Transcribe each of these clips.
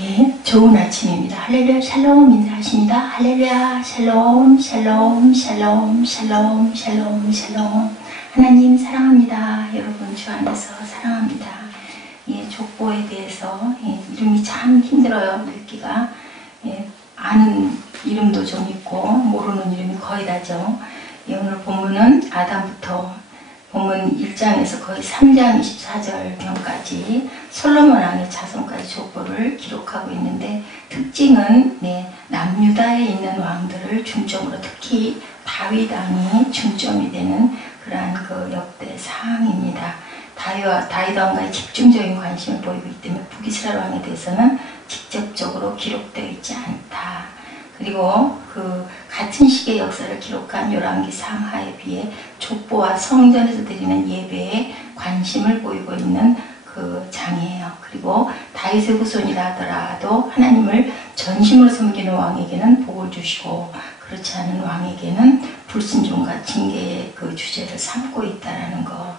예, 좋은 아침입니다. 할렐루야 샬롬 인사하십니다. 할렐루야 샬롬 샬롬 샬롬 샬롬 샬롬 샬롬 하나님 사랑합니다. 여러분 주 안에서 사랑합니다. 예, 족보에 대해서 예, 이름이 참 힘들어요. 읽기가 예, 아는 이름도 좀 있고 모르는 이름이 거의 다죠. 예, 오늘 본문은 아담부터 본문 1장에서 거의 3장 24절경까지 솔로몬 왕의 자손까지 족보를 기록하고 있는데 특징은 네, 남유다에 있는 왕들을 중점으로 특히 다윗 왕이 중점이 되는 그러한 그 역대 사항입니다. 다윗, 다윗 왕과의 집중적인 관심을 보이고 있기 때문에 북이스라엘 왕에 대해서는 직접적으로 기록되어 있지 않다. 그리고 그 같은 시기의 역사를 기록한 열왕기 상하에 비해 족보와 성전에서 드리는 예배에 관심을 보이고 있는 그 장이에요. 그리고 다윗의 후손이라 하더라도 하나님을 전심으로 섬기는 왕에게는 복을 주시고 그렇지 않은 왕에게는 불순종과 징계의 그 주제를 삼고 있다라는 거.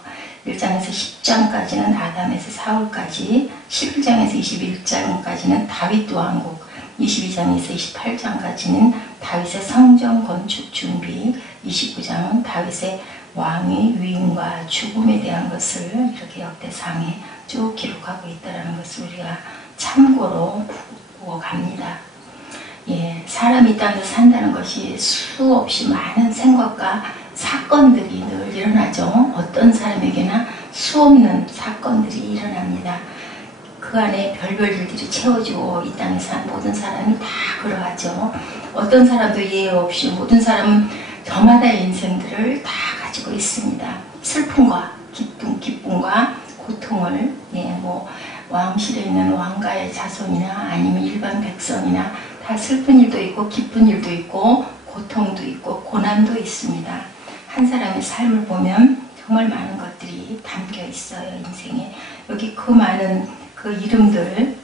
1장에서 10장까지는 아담에서 사울까지, 11장에서 21장까지는 다윗 왕국, 22장에서 28장까지는 다윗의 성전 건축 준비, 29장은 다윗의 왕의 위임과 죽음에 대한 것을 이렇게 역대상에 쭉 기록하고 있다는 것을 우리가 참고로 보고 갑니다. 예, 사람이 이 땅에서 산다는 것이 수없이 많은 생각과 사건들이 늘 일어나죠. 어떤 사람에게나 수없는 사건들이 일어납니다. 그 안에 별별 일들이 채워지고 이 땅에 산 모든 사람이 다 그러하죠. 어떤 사람도 예외 없이 모든 사람은 저마다의 인생들을 다 가지고 있습니다. 슬픔과 기쁨, 기쁨과 고통을 예, 뭐 왕실에 있는 왕가의 자손이나 아니면 일반 백성이나 다 슬픈 일도 있고 기쁜 일도 있고 고통도 있고 고난도 있습니다. 한 사람의 삶을 보면 정말 많은 것들이 담겨 있어요 인생에 여기 그 많은 그 이름들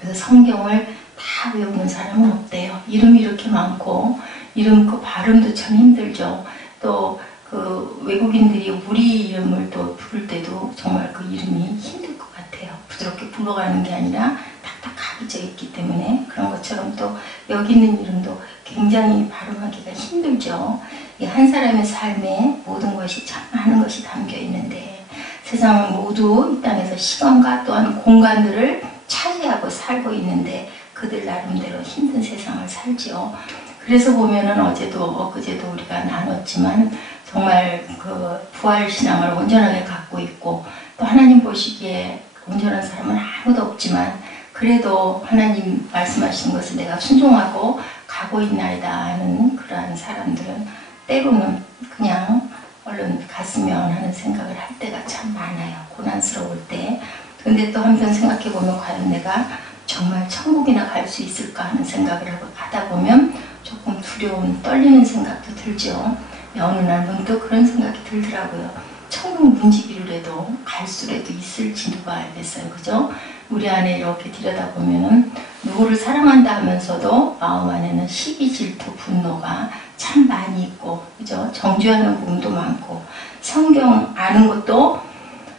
그 성경을 다 외우는 사람은 없대요. 이름이 이렇게 많고 이름 그 발음도 참 힘들죠. 또 그 외국인들이 우리 이름을 또 부를 때도 정말 그 이름이 힘들 것 같아요. 부드럽게 불러가는 게 아니라 탁탁 가부져 있기 때문에 그런 것처럼 또 여기 있는 이름도 굉장히 발음하기가 힘들죠. 한 사람의 삶에 모든 것이 참 많은 것이 담겨 있는데 세상은 모두 이 땅에서 시간과 또한 공간들을 차지하고 살고 있는데 그들 나름대로 힘든 세상을 살지요. 그래서 보면은 어제도 엊그제도 우리가 나눴지만 정말 그 부활 신앙을 온전하게 갖고 있고 또 하나님 보시기에 온전한 사람은 아무도 없지만 그래도 하나님 말씀하신 것을 내가 순종하고 가고 있나이다 하는 그러한 사람들은 때로는 그냥 얼른 갔으면 하는 생각을 할 때가 참 많아요. 고난스러울 때. 근데 또 한편 생각해 보면 과연 내가 정말 천국이나 갈 수 있을까 하는 생각을 하다 보면 조금 두려움, 떨리는 생각도 들죠. 어느 날 문득 그런 생각이 들더라고요. 천국 문지기를 해도 갈 수라도 있을지 누가 알겠어요. 그죠? 우리 안에 이렇게 들여다보면은 누구를 사랑한다 하면서도 마음 안에는 시기, 질투, 분노가 참 많이 있고, 그죠? 정죄하는 부분도 많고, 성경 아는 것도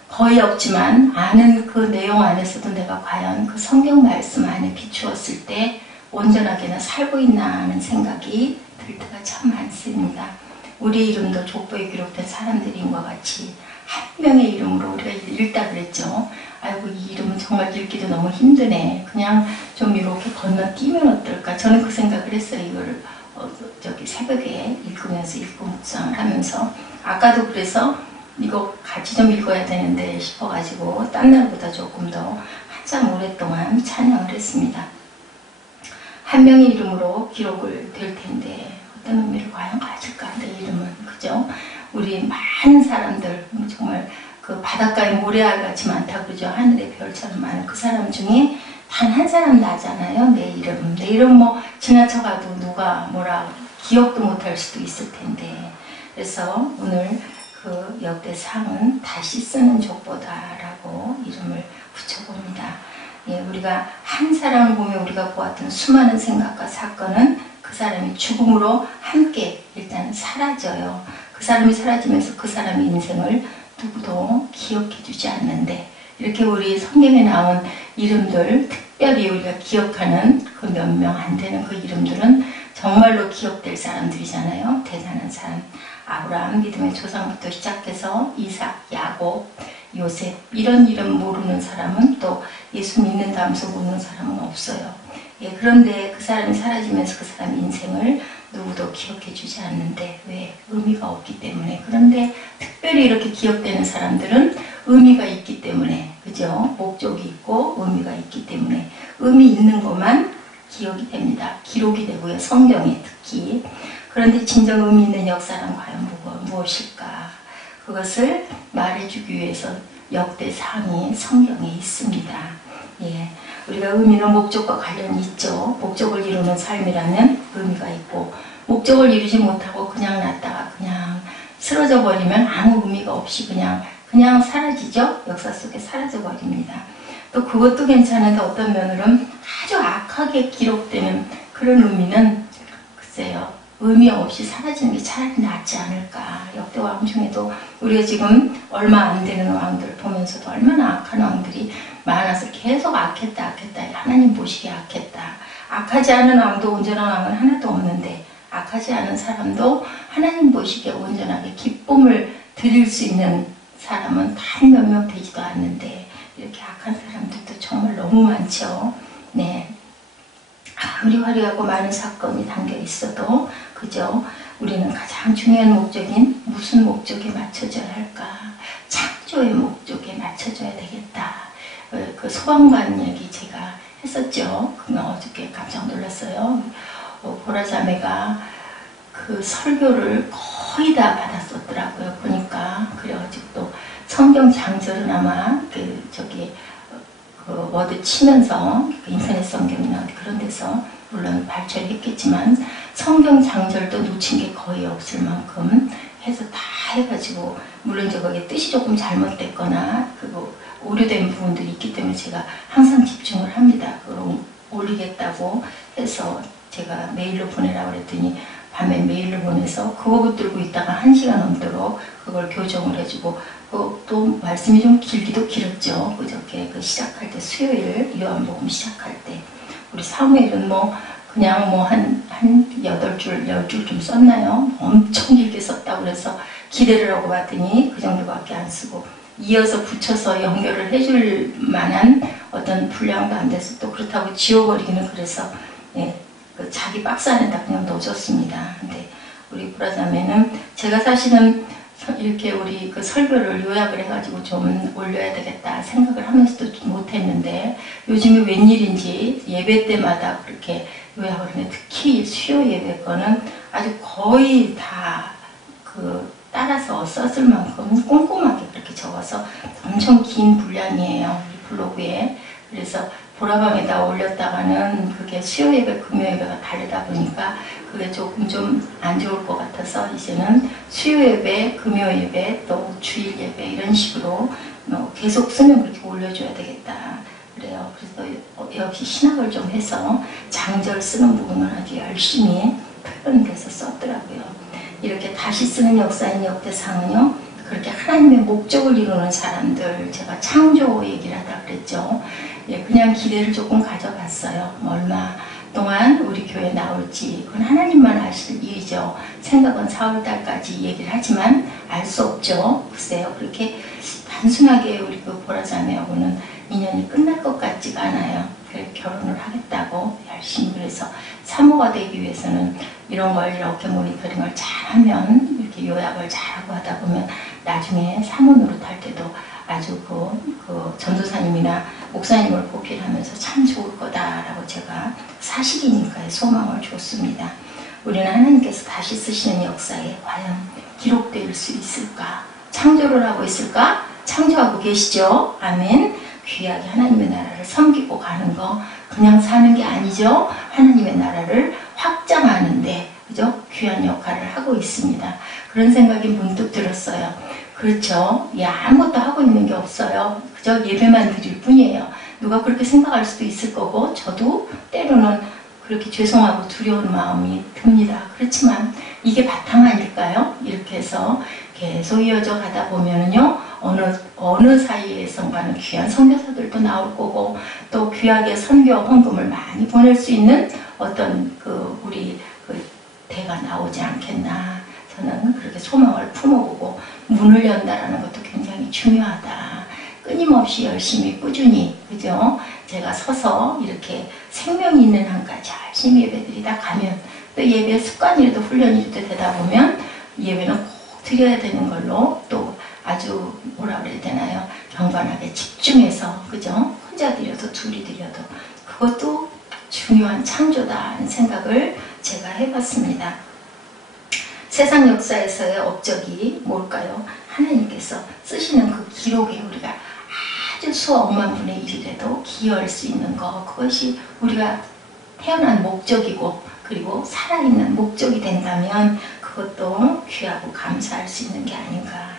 거의 없지만 아는 그 내용 안에서도 내가 과연 그 성경 말씀 안에 비추었을 때 온전하게나 살고 있나 하는 생각이 들 때가 참 많습니다. 우리 이름도 족보에 기록된 사람들인 것 같이 한 명의 이름으로 우리가 읽다 그랬죠. 아이고 이 이름은 정말 읽기도 너무 힘드네. 그냥 좀 이렇게 건너뛰면 어떨까. 저는 그 생각을 했어요. 이거를 어, 저기 새벽에 읽으면서 읽고 묵상을 하면서 아까도 그래서 이거 같이 좀 읽어야 되는데 싶어가지고 딴 날보다 조금 더 한참 오랫동안 찬양을 했습니다. 한 명의 이름으로 기록을 될 텐데 어떤 의미를 과연 가질까 내 이름은 그죠? 우리 많은 사람들 바닷가에 모래알 같이 많다 그러죠. 하늘의 별처럼 많은 그 사람 중에 단 한 사람 나잖아요. 내 이름. 내 이름 뭐 지나쳐가도 누가 뭐라 기억도 못할 수도 있을 텐데. 그래서 오늘 그 역대상은 다시 쓰는 족보다라고 이름을 붙여봅니다. 예, 우리가 한 사람을 보면 우리가 보았던 수많은 생각과 사건은 그 사람이 죽음으로 함께 일단 사라져요. 그 사람이 사라지면서 그 사람의 인생을 누구도 기억해 주지 않는데 이렇게 우리 성경에 나온 이름들 특별히 우리가 기억하는 그 몇 명 안 되는 그 이름들은 정말로 기억될 사람들이잖아요. 대단한 사람. 아브라함 믿음의 조상부터 시작해서 이삭, 야곱, 요셉 이런 이름 모르는 사람은 또 예수 믿는다면서 모르는 사람은 없어요. 예, 그런데 그 사람이 사라지면서 그 사람 인생을 누구도 기억해 주지 않는데 왜? 의미가 없기 때문에. 그런데 특별히 이렇게 기억되는 사람들은 의미가 있기 때문에, 그죠? 목적이 있고 의미가 있기 때문에 의미 있는 것만 기억이 됩니다. 기록이 되고요. 성경에 특히. 그런데 진정 의미 있는 역사란 과연 무엇일까? 그것을 말해주기 위해서 역대 상이 성경에 있습니다. 예. 우리가 의미는 목적과 관련이 있죠. 목적을 이루는 삶이라면 의미가 있고, 목적을 이루지 못하고 그냥 놨다가 그냥 쓰러져 버리면 아무 의미가 없이 그냥, 그냥 사라지죠. 역사 속에 사라져 버립니다. 또 그것도 괜찮은데 어떤 면으로는 아주 악하게 기록되는 그런 의미는 글쎄요. 의미 없이 사라지는 게 차라리 낫지 않을까. 역대 왕 중에도 우리가 지금 얼마 안 되는 왕들 보면서도 얼마나 악한 왕들이 많아서 계속 악했다, 악했다. 하나님 보시기에 악했다. 악하지 않은 왕도 온전한 왕은 하나도 없는데 악하지 않은 사람도 하나님 보시기에 온전하게 기쁨을 드릴 수 있는 사람은 단 몇 명 되지도 않는데 이렇게 악한 사람들도 정말 너무 많죠. 네. 아무리 화려하고 많은 사건이 담겨 있어도 그죠? 우리는 가장 중요한 목적인 무슨 목적에 맞춰져야 할까? 창조의 목적에 맞춰져야 되겠다. 어, 그 소방관 얘기 제가 했었죠. 그거 어저께 깜짝 놀랐어요. 어, 보라 자매가 그 설교를 거의 다 받았었더라고요. 보니까 그래가지고 또 성경 장절은 아마 그 저기 그 워드 치면서 그 인터넷 성경이나 그런 데서 물론 발췌했겠지만 성경 장절도 놓친 게 거의 없을 만큼 해서 다 해가지고 물론 저 거기 뜻이 조금 잘못됐거나 그거 오류된 부분들이 있기 때문에 제가 항상 집중을 합니다. 그걸 올리겠다고 해서 제가 메일로 보내라고 그랬더니 밤에 메일로 보내서 그거 붙들고 있다가 한 시간 넘도록 그걸 교정을 해주고 또 말씀이 좀 길기도 길었죠. 그저께 그 시작할 때 수요일 요한복음 시작할 때 우리 사무엘은 뭐 그냥 뭐 한, 한 8줄, 10줄 좀 썼나요? 엄청 길게 썼다고 그래서 기대를 하고 봤더니 그 정도밖에 안 쓰고 이어서 붙여서 연결을 해줄 만한 어떤 분량도 안 돼서 또 그렇다고 지워버리기는 그래서 예, 그 자기 박스 안에다 그냥 넣어줬습니다. 근데 우리 브라자매는 제가 사실은 이렇게 우리 그 설교를 요약을 해가지고 좀 올려야 되겠다 생각을 하면서도 못했는데 요즘에 웬일인지 예배 때마다 그렇게 요약을 하는데 특히 수요 예배 거는 아주 거의 다 그 따라서 썼을 만큼 꼼꼼하게 그렇게 적어서 엄청 긴 분량이에요. 블로그에. 그래서 보라방에다 올렸다가는 그게 수요 예배, 금요 예배가 다르다 보니까 그게 조금 좀 안 좋을 것 같아서 이제는 수요 예배, 금요 예배, 또 주일 예배 이런 식으로 뭐 계속 쓰면 그렇게 올려줘야 되겠다. 그래요. 그래서 역시 신학을 좀 해서 장절 쓰는 부분을 아주 열심히 표현돼서 썼더라고요. 이렇게 다시 쓰는 역사인 역대상은요. 그렇게 하나님의 목적을 이루는 사람들 제가 창조 얘기를 하다 그랬죠. 예, 그냥 기대를 조금 가져봤어요. 뭐 얼마 동안 우리 교회 나올지 그건 하나님만 아실 일이죠. 생각은 4월달까지 얘기를 하지만 알 수 없죠. 글쎄요. 그렇게 단순하게 우리 그 보라자매하고는 인연이 끝날 것 같지가 않아요. 그래 결혼을 하겠다고 열심히 그래서 사모가 되기 위해서는 이런 걸 이렇게 모니터링을 잘하면 이렇게 요약을 잘하고 하다 보면 나중에 사모 노릇할 때도 아주 그, 그 전도사님이나 목사님을 보필하면서 참 좋을 거다라고 제가 사실이니까 소망을 줬습니다. 우리는 하나님께서 다시 쓰시는 역사에 과연 기록될 수 있을까? 창조를 하고 있을까? 창조하고 계시죠? 아멘. 귀하게 하나님의 나라를 섬기고 가는 거 그냥 사는 게 아니죠. 하나님의 나라를 확장하는데 그죠? 귀한 역할을 하고 있습니다. 그런 생각이 문득 들었어요. 그렇죠. 예, 아무것도 하고 있는 게 없어요. 그저 예배만 드릴 뿐이에요. 누가 그렇게 생각할 수도 있을 거고, 저도 때로는 그렇게 죄송하고 두려운 마음이 듭니다. 그렇지만 이게 바탕 아닐까요? 이렇게 해서 계속 이어져 가다 보면은요, 어느 어느 사이에 선가는 귀한 선교사들도 나올 거고 또 귀하게 선교 헌금을 많이 보낼 수 있는 어떤 그 우리 그 대가 나오지 않겠나 저는 그렇게 소망을 품어보고 문을 연다라는 것도 굉장히 중요하다. 끊임없이 열심히 꾸준히 그죠? 제가 서서 이렇게 생명이 있는 한까지 열심히 예배드리다 가면 또 예배 습관이라도 훈련이라도 되다 보면 예배는 꼭 드려야 되는 걸로 또 아주 뭐라 그래야 되나요? 경건하게 집중해서 그죠? 혼자 드려도 둘이 드려도 그것도 중요한 창조다 하는 생각을 제가 해봤습니다. 세상 역사에서의 업적이 뭘까요? 하나님께서 쓰시는 그 기록에 우리가 아주 수억만 분의 일이라도 기여할 수 있는 것 그것이 우리가 태어난 목적이고 그리고 살아있는 목적이 된다면 그것도 귀하고 감사할 수 있는 게 아닌가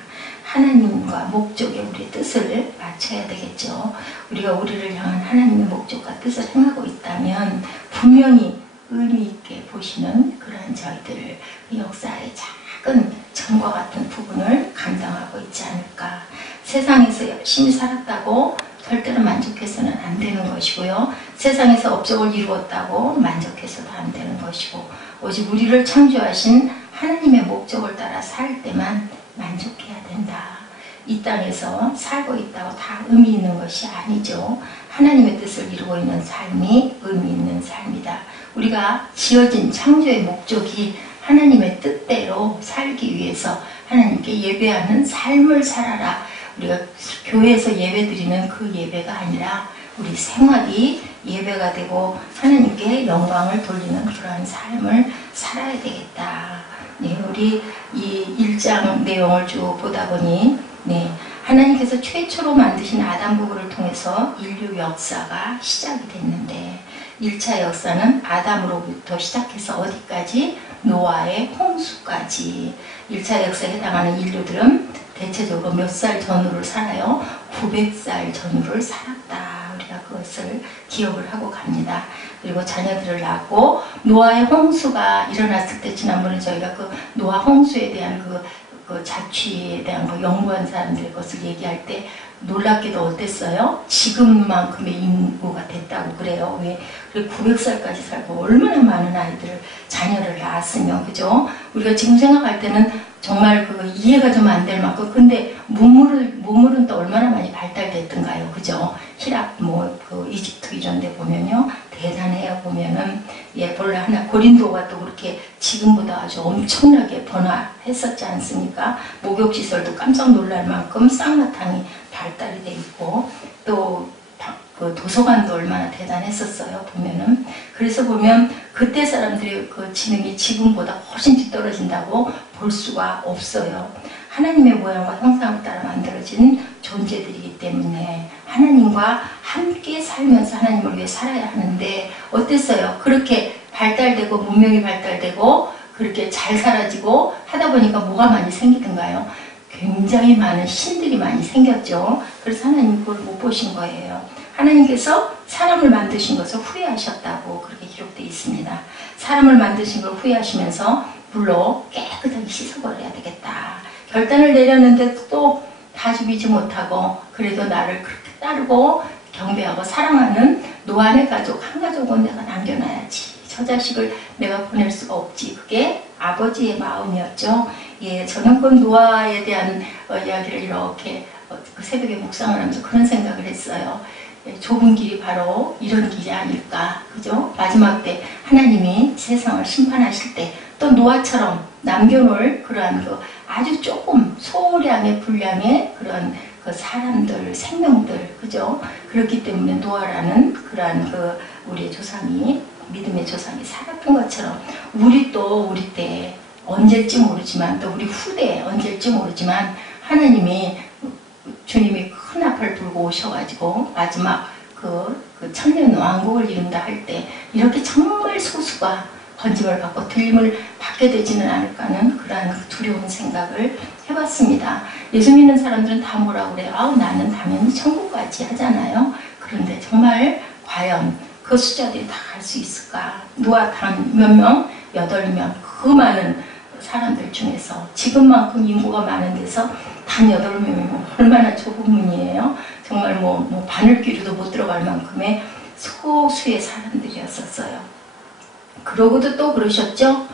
하나님과 목적에 우리의 뜻을 맞춰야 되겠죠. 우리가 우리를 향한 하나님의 목적과 뜻을 행하고 있다면 분명히 의미 있게 보시는 그러한 저희들을 그 역사의 작은 점과 같은 부분을 감당하고 있지 않을까. 세상에서 열심히 살았다고 절대로 만족해서는 안 되는 것이고요. 세상에서 업적을 이루었다고 만족해서도 안 되는 것이고 오직 우리를 창조하신 하나님의 목적을 따라 살 때만 만족해야 된다. 이 땅에서 살고 있다고 다 의미 있는 것이 아니죠. 하나님의 뜻을 이루고 있는 삶이 의미 있는 삶이다. 우리가 지어진 창조의 목적이 하나님의 뜻대로 살기 위해서 하나님께 예배하는 삶을 살아라. 우리가 교회에서 예배 드리는 그 예배가 아니라 우리 생활이 예배가 되고 하나님께 영광을 돌리는 그러한 삶을 살아야 되겠다. 네, 우리 이 1장 내용을 쭉 보다 보니 네, 하나님께서 최초로 만드신 아담 부부를 통해서 인류 역사가 시작이 됐는데 1차 역사는 아담으로부터 시작해서 어디까지? 노아의 홍수까지 1차 역사에 해당하는 인류들은 대체적으로 몇 살 전후를 살아요? 900살 전후를 살았다. 우리가 그것을 기억을 하고 갑니다. 그리고 자녀들을 낳고 노아의 홍수가 일어났을 때 지난번에 저희가 그 노아 홍수에 대한 그, 그 자취에 대한 거 연구한 사람들의 것을 얘기할 때 놀랍게도 어땠어요? 지금만큼의 인구가 됐다고 그래요. 왜? 900살까지 살고 얼마나 많은 아이들을 자녀를 낳았으면 그죠? 우리가 지금 생각할 때는 정말 그 이해가 좀 안 될 만큼 근데 문물을 문물은 또 얼마나 많이 발달됐던가요, 그죠? 히랍 뭐그 이집트 이런 데 보면요 대단해요 보면은 예 본래 하나 고린도가 또 그렇게 지금보다 아주 엄청나게 번화했었지 않습니까? 목욕 시설도 깜짝 놀랄 만큼 쌍화탕이 발달이 돼 있고 또 그 도서관도 얼마나 대단했었어요 보면은 그래서 보면 그때 사람들의 그 지능이 지금보다 훨씬 뒤떨어진다고 볼 수가 없어요. 하나님의 모양과 형상을 따라 만들어진 존재들이기 때문에 하나님과 함께 살면서 하나님을 위해 살아야 하는데 어땠어요? 그렇게 발달되고 문명이 발달되고 그렇게 잘 사라지고 하다 보니까 뭐가 많이 생기던가요? 굉장히 많은 신들이 많이 생겼죠. 그래서 하나님 그걸 못 보신 거예요. 하나님께서 사람을 만드신 것을 후회하셨다고 그렇게 기록되어 있습니다. 사람을 만드신 걸 후회하시면서 물로 깨끗하게 씻어버려야 되겠다. 결단을 내렸는데 또다 죽이지 못하고 그래도 나를 그렇게 따르고 경배하고 사랑하는 노안의 가족 한 가족은 내가 남겨놔야지. 저 자식을 내가 보낼 수가 없지. 그게 아버지의 마음이었죠. 예, 저는 그 노아에 대한 어, 이야기를 이렇게 어, 그 새벽에 묵상을 하면서 그런 생각을 했어요. 예, 좁은 길이 바로 이런 길이 아닐까. 그죠? 마지막 때 하나님이 세상을 심판하실 때 또 노아처럼 남겨놓을 그러한 그 아주 조 금 소량의 분량의 그런 그 사람들, 생명들, 그죠? 그렇기 때문에 노아라는 그러한 그 우리의 조상이 믿음의 조상이 살았던 것처럼 우리 또 우리 때 언제일지 모르지만 또 우리 후대 언제일지 모르지만 하나님이 주님이 큰 앞을 불고 오셔가지고 마지막 그, 그 천년 왕국을 이룬다 할 때 이렇게 정말 소수가 건짐을 받고 들림을 받게 되지는 않을까는 그러한 두려운 생각을 해봤습니다. 예수 믿는 사람들은 다 뭐라 그래요? 아우 나는 당연히 천국 가지 하잖아요. 그런데 정말 과연 그 숫자들이 다 갈 수 있을까? 누가 단 몇 명? 여덟 명. 그 많은 사람들 중에서 지금만큼 인구가 많은 데서 단 8명이면 얼마나 좁은 문이에요. 정말 뭐, 뭐 바늘귀로도 못 들어갈 만큼의 소수의 사람들이었었어요. 그러고도 또 그러셨죠?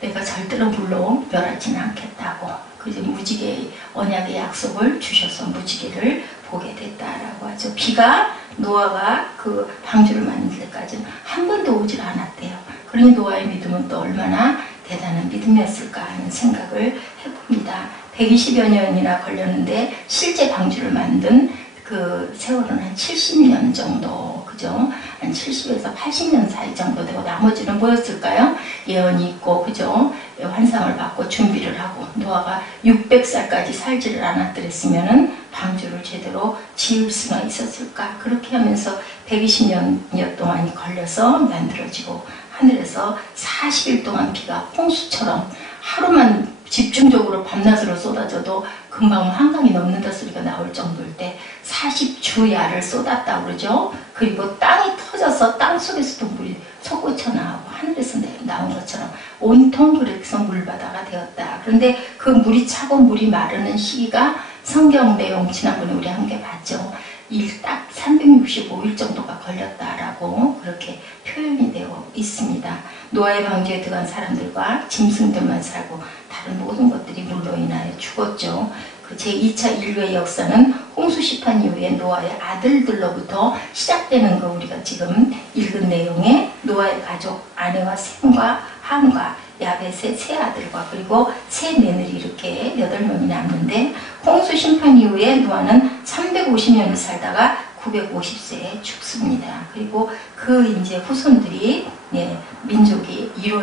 내가 절대로 물로 멸하지는 않겠다고. 그래서 무지개 언약의 약속을 주셔서 무지개를 보게 됐다라고 하죠. 비가 노아가 그 방주를 만들 때까지는 한 번도 오질 않았대요. 그러니 노아의 믿음은 또 얼마나 대단한 믿음이었을까 하는 생각을 해봅니다. 120여 년이나 걸렸는데 실제 방주를 만든 그 세월은 한 70년 정도 그죠? 한 70에서 80년 사이 정도 되고 나머지는 뭐였을까요? 예언이 있고 그죠? 환상을 받고 준비를 하고 노아가 600살까지 살지를 않았더랬으면은 방주를 제대로 지을 수가 있었을까? 그렇게 하면서 120년 동안이 걸려서 만들어지고 하늘에서 40일 동안 비가 홍수처럼 하루만 집중적으로 밤낮으로 쏟아져도 금방 한강이 넘는다 소리가 나올 정도일 때 40주야를 쏟았다 그러죠. 그리고 땅이 터져서 땅 속에서도 물이 솟구쳐 나오고 하늘에서 나온 것처럼 온통 그래서 물바다가 되었다. 그런데 그 물이 차고 물이 마르는 시기가 성경 내용 지난번에 우리 함께 봤죠. 일딱 365일 정도가 걸렸다라고 그렇게 표현이 되어 있습니다. 노아의 방주에 들어간 사람들과 짐승들만 살고 다른 모든 것들이 물로 인하여 죽었죠. 그 제2차 인류의 역사는 홍수 시판 이후에 노아의 아들들로부터 시작되는 거 우리가 지금 읽은 내용에 노아의 가족 아내와 샘과 함과 야벳의 세 아들과 그리고 세 며느리 이렇게 여덟 명이 남는데 홍수 심판 이후에 노아는 350년을 살다가 950세에 죽습니다. 그리고 그 이제 후손들이 예,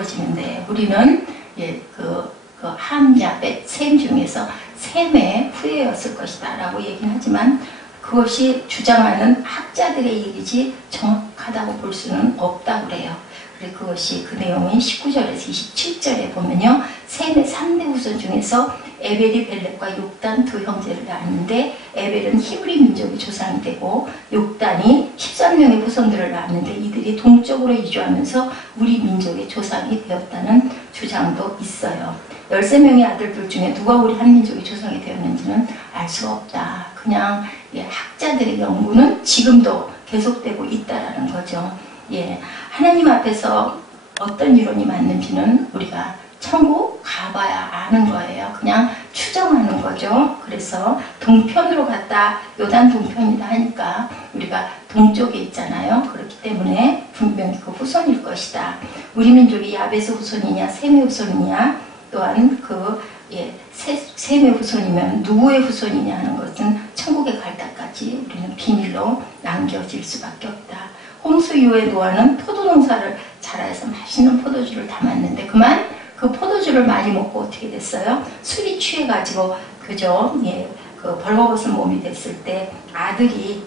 이 이루어지는데 우리는 예, 그, 그 함야벳 셈 중에서 셈의 후예였을 것이다 라고 얘기는 하지만 그것이 주장하는 학자들의 얘기지 정확하다고 볼 수는 없다고 그래요. 그리고 그것이 그 내용인 19절에서 27절에 보면요. 셈의 3대 후손 중에서 에벨이 벨렉과 욕단 두 형제를 낳았는데 에벨은 히브리 민족의 조상이 되고 욕단이 13명의 후손들을 낳았는데 이들이 동쪽으로 이주하면서 우리 민족의 조상이 되었다는 주장도 있어요. 13명의 아들들 중에 누가 우리 한민족의 조상이 되었는지는 알 수가 없다. 그냥 예, 학자들의 연구는 지금도 계속되고 있다라는 거죠. 예, 하나님 앞에서 어떤 이론이 맞는지는 우리가 천국 가봐야 아는 거예요. 그냥 추정하는 거죠. 그래서 동편으로 갔다 요단 동편이다 하니까 우리가 동쪽에 있잖아요. 그렇기 때문에 분명히 그 후손일 것이다. 우리 민족이 야베스 후손이냐 세메 후손이냐 또한 그 예, 세, 셈의 후손이면 누구의 후손이냐 하는 것은 천국에 갈 때까지 우리는 비밀로 남겨질 수밖에 없다. 홍수 이후에 노아는 포도 농사를 자라해서 맛있는 포도주를 담았는데 그만 그 포도주를 많이 먹고 어떻게 됐어요? 술이 취해가지고 그죠? 예, 그 벌거벗은 몸이 됐을 때 아들이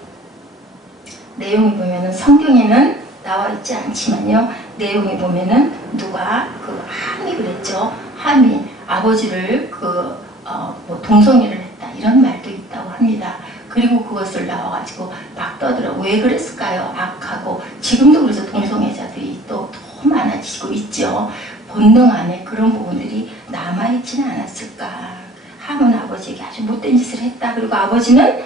내용이 보면은 성경에는 나와 있지 않지만요. 내용이 보면은 누가 그 함이 그랬죠. 함이 아버지를 그 어, 뭐 동성애를 했다 이런 말도 있다고 합니다. 그리고 그것을 나와가지고 막 떠들어 왜 그랬을까요? 악하고 지금도 그래서 동성애자들이 또 더 많아지고 있죠. 본능 안에 그런 부분들이 남아있지는 않았을까. 함은 아버지에게 아주 못된 짓을 했다. 그리고 아버지는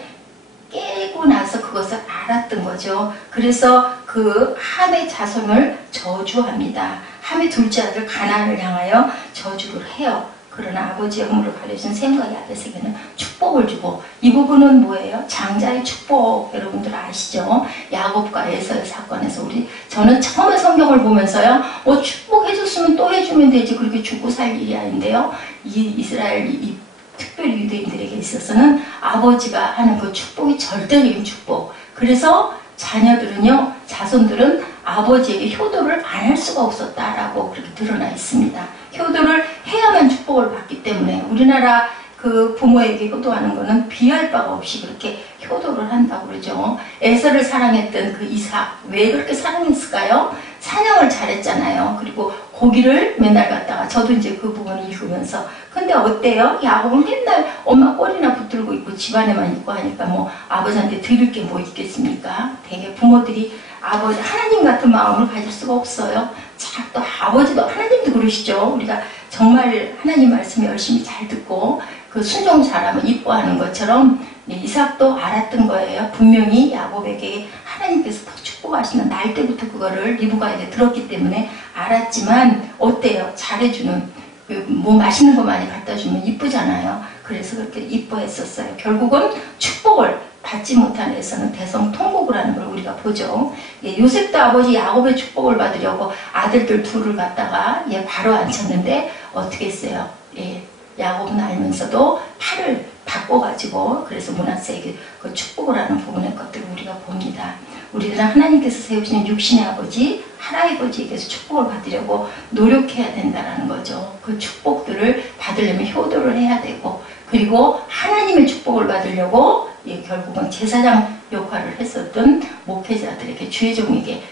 깨고 나서 그것을 알았던 거죠. 그래서 그 함의 자손을 저주합니다. 함의 둘째 아들 가나안을 향하여 저주를 해요. 그러나 아버지의 허물을 가려준 샘과 야벳에게는 축복을 주고 이 부분은 뭐예요? 장자의 축복 여러분들 아시죠? 야곱과 에서의 사건에서 우리 저는 처음에 성경을 보면서요 뭐 축복해줬으면 또 해주면 되지 그렇게 죽고 살 일이 아닌데요 이 이스라엘 이, 특별히 유대인들에게 있어서는 아버지가 하는 그 축복이 절대적인 축복 그래서 자녀들은요 자손들은 아버지에게 효도를 안 할 수가 없었다라고 그렇게 드러나 있습니다. 효도를 해야만 축복을 받기 때문에 우리나라 그 부모에게 효도하는 것은 비할 바가 없이 그렇게 효도를 한다고 그러죠. 에서를 사랑했던 그 이삭 왜 그렇게 사랑했을까요? 사냥을 잘했잖아요. 그리고 고기를 맨날 갖다가 저도 이제 그 부분을 읽으면서 근데 어때요? 야곱은 맨날 엄마 꼬리나 붙들고 있고 집안에만 있고 하니까 뭐 아버지한테 드릴 게 뭐 있겠습니까? 되게 부모들이 아버지 하나님 같은 마음을 가질 수가 없어요. 자, 또 아버지도 하나님도 그러시죠. 우리가 정말 하나님 말씀 열심히 잘 듣고 그 순종 잘하면 이뻐하는 것처럼 이삭도 알았던 거예요. 분명히 야곱에게 하나님께서 더 축복하시는 날 때부터 그거를 리브가 이제 들었기 때문에 알았지만 어때요? 잘해주는 그뭐 맛있는 거 많이 갖다 주면 이쁘잖아요. 그래서 그렇게 이뻐했었어요. 결국은 축복을 받지 못한 데서는 대성 통곡을 하는 걸 우리가 보죠. 예, 요셉도 아버지 야곱의 축복을 받으려고 아들들 둘을 갖다가 예, 바로 앉혔는데 어떻게 했어요? 예, 야곱은 알면서도 팔을 바꿔가지고 그래서 문하세에게 그 축복을 하는 부분의 것들을 우리가 봅니다. 우리들은 하나님께서 세우시는 육신의 아버지, 할아버지에게서 축복을 받으려고 노력해야 된다는 거죠. 그 축복들을 받으려면 효도를 해야 되고 그리고 하나님의 축복을 받으려고 예, 결국은 제사장 역할을 했었던 목회자들에게 주의 종에게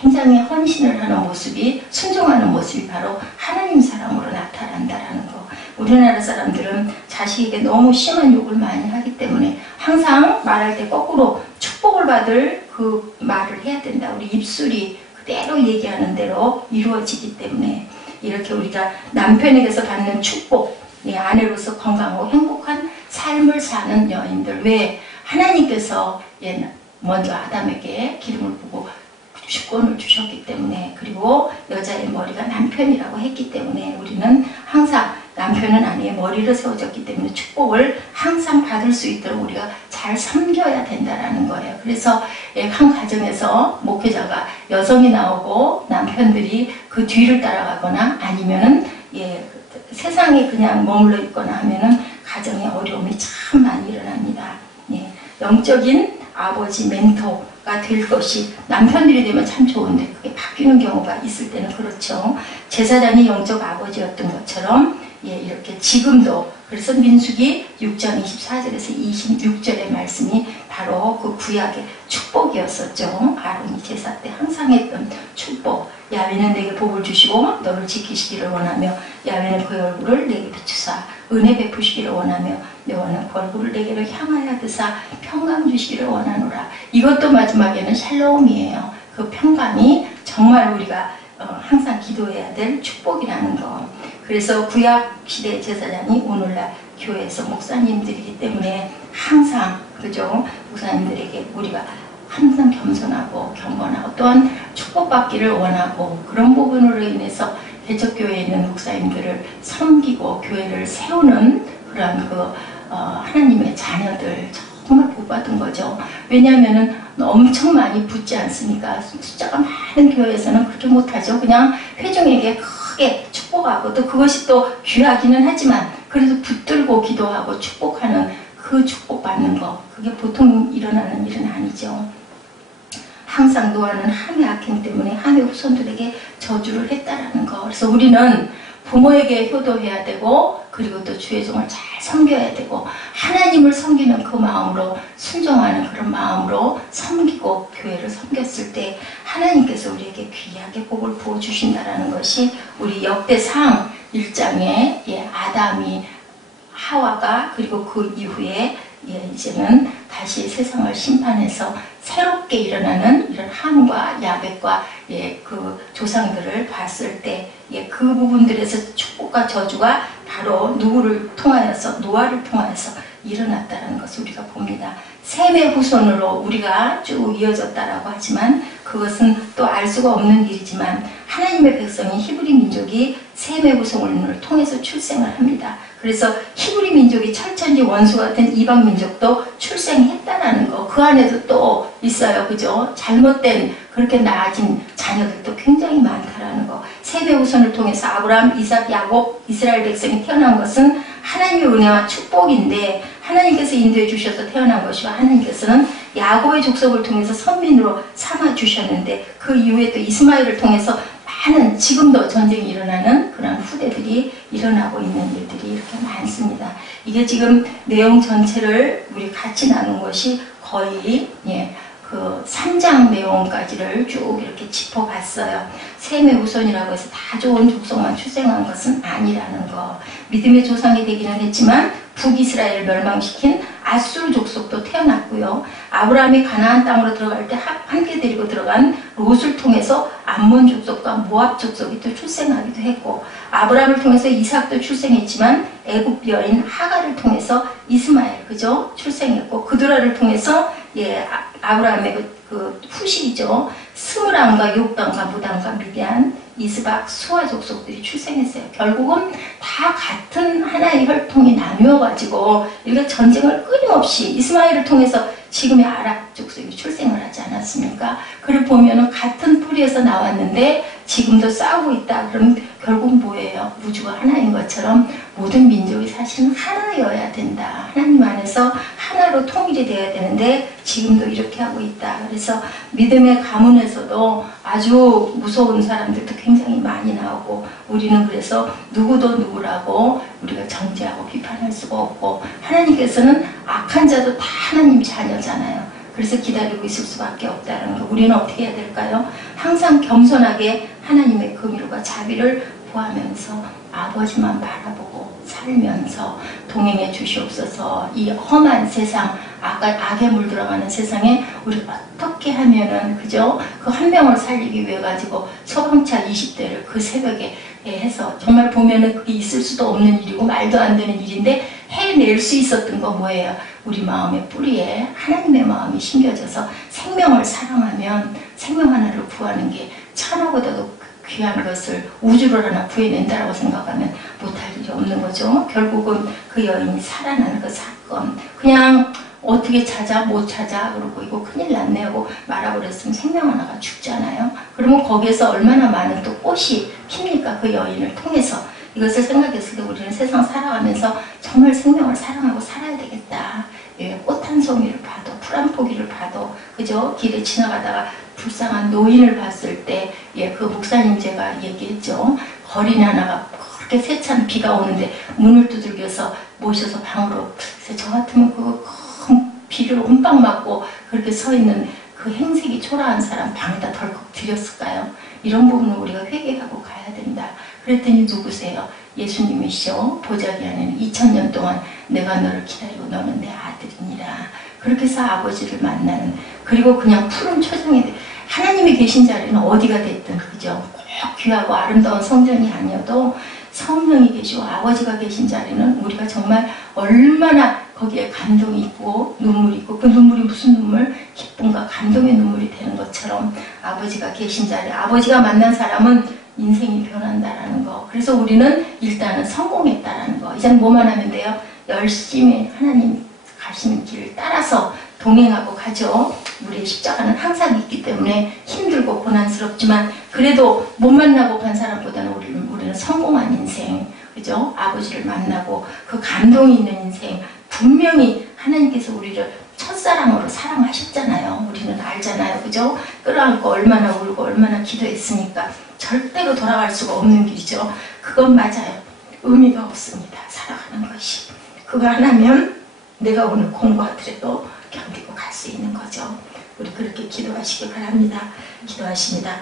굉장히 헌신을 하는 모습이 순종하는 모습이 바로 하나님 사랑으로 나타난다라는 거. 우리나라 사람들은 자식에게 너무 심한 욕을 많이 하기 때문에 항상 말할 때 거꾸로 축복을 받을 그 말을 해야 된다. 우리 입술이 그대로 얘기하는 대로 이루어지기 때문에 이렇게 우리가 남편에게서 받는 축복, 내 아내로서 건강하고 행복한 삶을 사는 여인들 왜 하나님께서 먼저 아담에게 기름을 부고 주권을 주셨기 때문에 그리고 여자의 머리가 남편이라고 했기 때문에 우리는 항상 남편은 아내의 머리를 세워졌기 때문에 축복을 항상 받을 수 있도록 우리가 잘 섬겨야 된다라는 거예요. 그래서 한 가정에서 목회자가 여성이 나오고 남편들이 그 뒤를 따라가거나 아니면은 예, 세상에 그냥 머물러 있거나 하면은 가정에 어려움이 참 많이 일어납니다. 예, 영적인 아버지 멘토가 될 것이 남편들이 되면 참 좋은데 그게 바뀌는 경우가 있을 때는 그렇죠. 제사장이 영적 아버지였던 것처럼 예, 이렇게 지금도 그래서 민수기 6장 24절에서 26절의 말씀이 바로 그 구약의 축복이었었죠. 아론이 제사 때 항상 했던 축복. 야외는 내게 복을 주시고 너를 지키시기를 원하며 야외는 그 얼굴을 내게 비추사 은혜 베푸시기를 원하며 여호와는 그 얼굴을 내게로 향하여 드사 평강 주시기를 원하노라. 이것도 마지막에는 샬롬이에요. 그 평강이 정말 우리가 어, 항상 기도해야 될 축복이라는 거. 그래서 구약 시대 제사장이 오늘날 교회에서 목사님들이기 때문에 항상 그죠 목사님들에게 우리가 항상 겸손하고 경건하고 또한 축복받기를 원하고 그런 부분으로 인해서 개척교회에 있는 목사님들을 섬기고 교회를 세우는 그런 그 어, 하나님의 자녀들 정말 복받은 거죠. 왜냐하면 엄청 많이 붙지 않습니까? 숫자가 많은 교회에서는 그렇게 못하죠. 그냥 회중에게 크게 축복하고 또 그것이 또 귀하기는 하지만 그래도 붙들고 기도하고 축복하는 그 축복받는 거 그게 보통 일어나는 일은 아니죠. 항상 노아는 함의 악행 때문에 함의 후손들에게 저주를 했다라는 거. 그래서 우리는 부모에게 효도해야 되고 그리고 또 주의 종을 잘 섬겨야 되고 하나님을 섬기는 그 마음으로 순종하는 그런 마음으로 섬기고 교회를 섬겼을 때 하나님께서 우리에게 귀하게 복을 부어 주신다라는 것이 우리 역대상 1장에 예, 아담이 하와가 그리고 그 이후에 예, 이제는 다시 세상을 심판해서 새롭게 일어나는 이런 함과 야벳과 예, 그 조상들을 봤을 때 예, 그 부분들에서 축복과 저주가 바로 누구를 통하여서 노아를 통하여서 일어났다는 것을 우리가 봅니다. 셈의 후손으로 우리가 쭉 이어졌다라고 하지만 그것은 또 알 수가 없는 일이지만 하나님의 백성인 히브리 민족이 셈의 후손을 통해서 출생을 합니다. 그래서 히브리 민족이 철천지 원수 같은 이방 민족도 출생했다라는 거. 그 안에도 또 있어요. 그죠? 잘못된 그렇게 나아진 자녀들도 굉장히 많다라는 거. 세배 우선을 통해서 아브라함, 이삭, 야곱, 이스라엘 백성이 태어난 것은 하나님의 은혜와 축복인데 하나님께서 인도해 주셔서 태어난 것이고 하나님께서는 야곱의 족속을 통해서 선민으로 삼아 주셨는데 그 이후에 또 이스마엘을 통해서 많은 지금도 전쟁이 일어나는 그런 후대들이 일어나고 있는 일들이 이렇게 많습니다. 이게 지금 내용 전체를 우리 같이 나눈 것이 거의 예, 그 3장 내용까지를 쭉 이렇게 짚어봤어요. 셈의 우선이라고 해서 다 좋은 족속만 출생한 것은 아니라는 거. 믿음의 조상이 되기는 했지만 북이스라엘을 멸망시킨 아수르 족속도 태어났고요. 아브라함이 가나안 땅으로 들어갈 때 함께 데리고 들어간 롯을 통해서 암몬 족속과 모압 족속이 또 출생하기도 했고 아브라함을 통해서 이삭도 출생했지만 애굽 여인 하가를 통해서 이스마엘 그죠 출생했고 그드라를 통해서 예 아, 아브라함의 그, 그 후식이죠 스무람과 욕당과 무당과 미디안 이스박 수아 족속들이 출생했어요. 결국은 다 같은 하나의 혈통이 나누어 가지고 이렇게 전쟁을 끊임없이 이스마엘을 통해서 지금의 아랍 족속이 출생을 하지 않았습니까? 그를 보면은 같은 뿌리에서 나왔는데 지금도 싸우고 있다. 그럼 결국 뭐예요? 우주가 하나인 것처럼 모든 민족이 사실은 하나여야 된다. 하나님 안에서 하나로 통일이 되어야 되는데 지금도 이렇게 하고 있다. 그래서 믿음의 가문에서도 아주 무서운 사람들도 굉장히 많이 나오고 우리는 그래서 누구도 누구라고 우리가 정죄하고 할 수가 없고 하나님께서는 악한 자도 다 하나님 자녀잖아요. 그래서 기다리고 있을 수밖에 없다는 거. 우리는 어떻게 해야 될까요? 항상 겸손하게 하나님의 금율과 자비를 구하면서 아버지만 바라보고 살면서 동행해 주시옵소서 이 험한 세상 아까 악에 물들어가는 세상에 우리 어떻게 하면은 그죠 그 한 명을 살리기 위해 가지고 소방차 20대를 그 새벽에 해서 정말 보면은 그게 있을 수도 없는 일이고 말도 안 되는 일인데 해낼 수 있었던 거 뭐예요 우리 마음의 뿌리에 하나님의 마음이 심겨져서 생명을 사랑하면 생명 하나를 구하는 게 천하보다도 귀한 것을 우주를 하나 구해낸다라고 생각하면 못할 일이 없는 거죠. 결국은 그 여인이 살아나는 그 사건. 그냥 어떻게 찾아 못 찾아 그러고 이거 큰일 났네 하고 말아버렸으면 생명 하나가 죽잖아요. 그러면 거기에서 얼마나 많은 또 꽃이 핍니까 그 여인을 통해서 이것을 생각했을 때 우리는 세상 살아가면서 정말 생명을 사랑하고 살아야 되겠다. 예, 꽃한 송이를 봐도 풀 한 포기를 봐도 그저 길에 지나가다가 불쌍한 노인을 봤을 때, 예, 그 목사님 제가 얘기했죠. 거린 하나가 그렇게 세찬 비가 오는데 문을 두들겨서 모셔서 방으로, 저 같으면 그큰 비를 옴빵 맞고 그렇게 서 있는 그 행색이 초라한 사람 방에다 덜컥 들였을까요? 이런 부분을 우리가 회개하고 가야 된다. 그랬더니 누구세요? 예수님이시죠. 보자기 안에는 2000년 동안 내가 너를 기다리고 너는 내 아들이니라. 그렇게 해서 아버지를 만나는 그리고 그냥 푸른 초장에 하나님이 계신 자리는 어디가 됐든 그죠. 꼭 귀하고 아름다운 성전이 아니어도 성령이 계시고 아버지가 계신 자리는 우리가 정말 얼마나 거기에 감동이 있고 눈물이 있고 그 눈물이 무슨 눈물? 기쁨과 감동의 되는 아버지가 계신 자리 아버지가 만난 사람은 인생이 변한다라는 거 그래서 우리는 일단은 성공했다라는 거 이제 뭐만 하면 돼요? 열심히 하나님 가시는 길을 따라서 동행하고 가죠. 우리의 십자가는 항상 있기 때문에 힘들고 고난스럽지만 그래도 못 만나고 간 사람보다는 우리는, 우리는 성공한 인생, 그죠? 아버지를 만나고 그 감동이 있는 인생, 분명히 하나님께서 우리를 첫사랑으로 사랑하셨잖아요. 우리는 알잖아요. 그죠? 끌어안고 얼마나 울고 얼마나 기도했으니까 절대로 돌아갈 수가 없는 길이죠. 그건 맞아요. 의미가 없습니다. 살아가는 것이. 그거 하나면 내가 오늘 공부하더라도 견디고 갈 수 있는 거죠. 우리 그렇게 기도하시기 바랍니다. 기도하십니다.